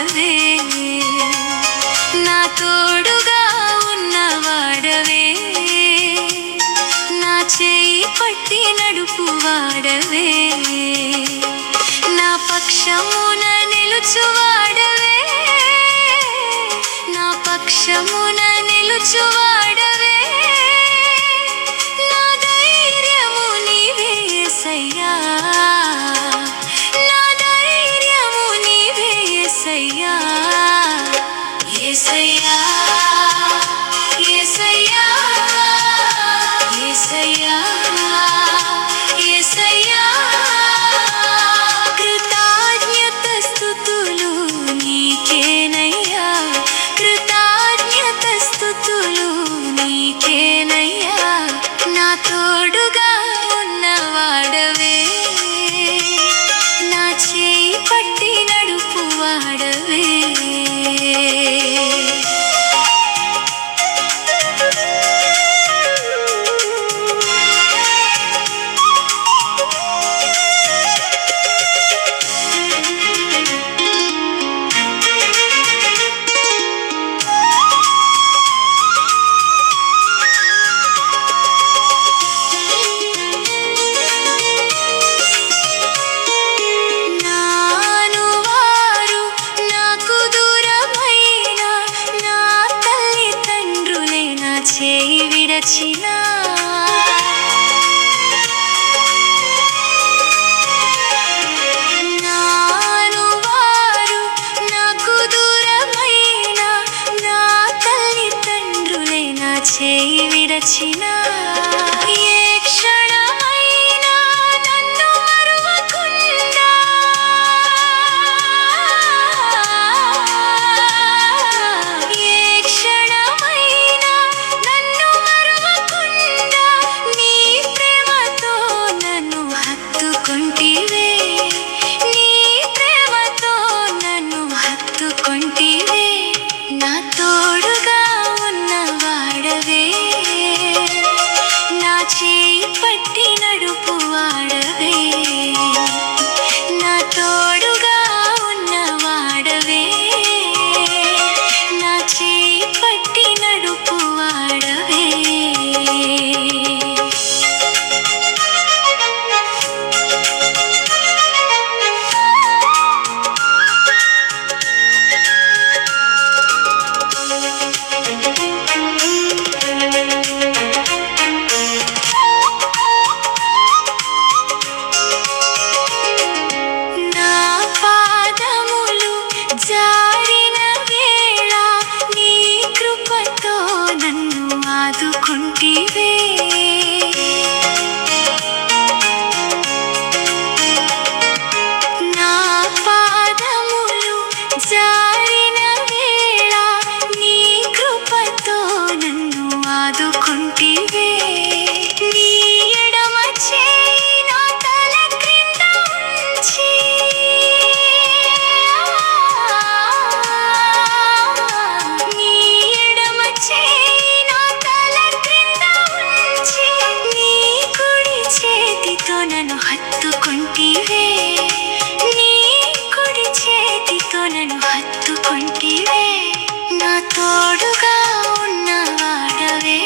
వాడవే, నా తోడుగా ఉన్నవాడవే, నా చేయి పట్టి నడుపు వాడవే, నా పక్షమున నిలుచువాడవే, నా పక్షమున నిలుచువాడవే, నా ధైర్యము నీవే యేసయ్యా, నా ధైర్యము నీవే యేసయ్యా, యేసయ్యా, యేసయ్యా, యేసయ్యా, యేసయ్యా. కృతజ్ఞత స్తుతులు నీకేనయ్యా, కృతజ్ఞత స్తుతులు నీకేనయ్యా, నా తోడుగా ఉన్నవాడవే, నా చేయి పట్టి నడుపు వాడవే. నాను వారు నాకు దూరమైన నా తల్లిదండ్రులే నా చేయి విడచినా, నాను వారు నాకు దూరమైన నా తల్లిదండ్రులే నా చేయి విడచినా, ఏ క్షణమైనా నన్ను మరువకుండా, ఏ క్షణమైనా నన్ను మరువకుండా, నీ ప్రేమతో నన్ను హత్తుకొంటివే, నీ ప్రేమతో నన్ను హత్తుకొంటివే, నా తోడుగా ఉన్నవాడవే, నా చేయి పట్టి నడుపు వాడవే, నా తోడుగా ఉన్నవాడవే, నా చేయి పట్టి నడుపు వాడవే. నా పాదములు జారిన వేళ నీ కృపతో నన్ను ఆదుకొంటివే, నా పాదములు జారిన వేళ నీ కృపతో నన్ను ఆదుకొంటివే, నీ ఎడమ చేయి నా తల క్రింద ఉంచి, నీ ఎడమ చేయి నా తల క్రింద ఉంచి, నీ కుడి చేతితో నన్ను హత్తుకొంటివే, నీ కుడి చేతితో నన్ను హత్తుకొంటివే, నా తోడుగా ఉన్నవాడవే,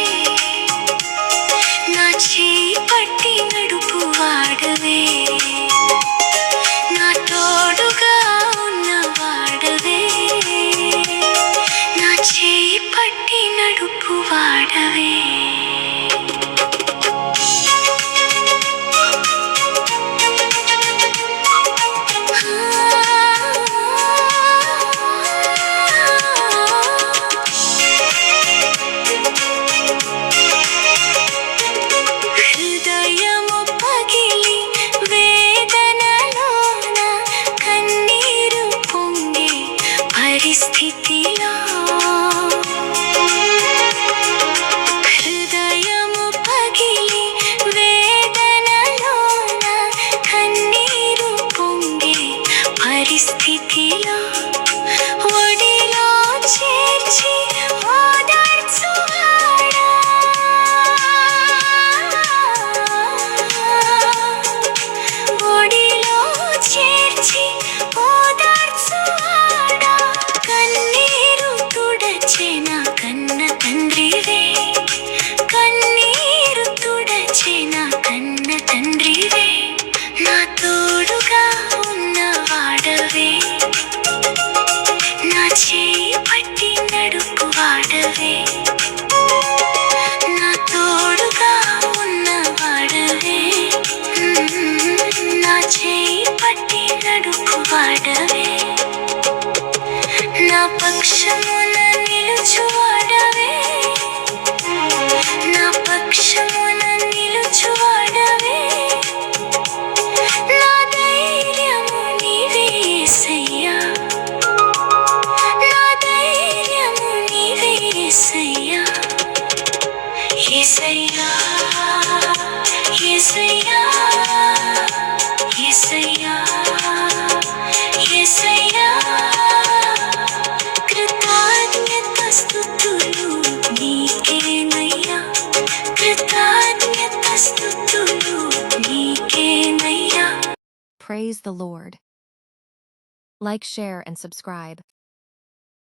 నా చేయి పట్టి నడుపు వాడవే, నా తోడుగా ఉన్నవాడవే, నా చేయి పట్టి నడుపు వాడవే. నడుపువాడవే నా పక్షమున నిలుచువాడవే నా పక్షమున నిలుచువాడవే నా ధైర్యము నీవే యేసయ్యా నా ధైర్యము నీవే యేసయ్యా యేసయ్యా యేసయ్యా యేసయ్యా యేసయ్యా కృతజ్ఞతాస్తుతులు నీకేనయ్యా కృతజ్ఞతాస్తుతులు నీకేనయ్యా. Praise the Lord. Like, share, and subscribe.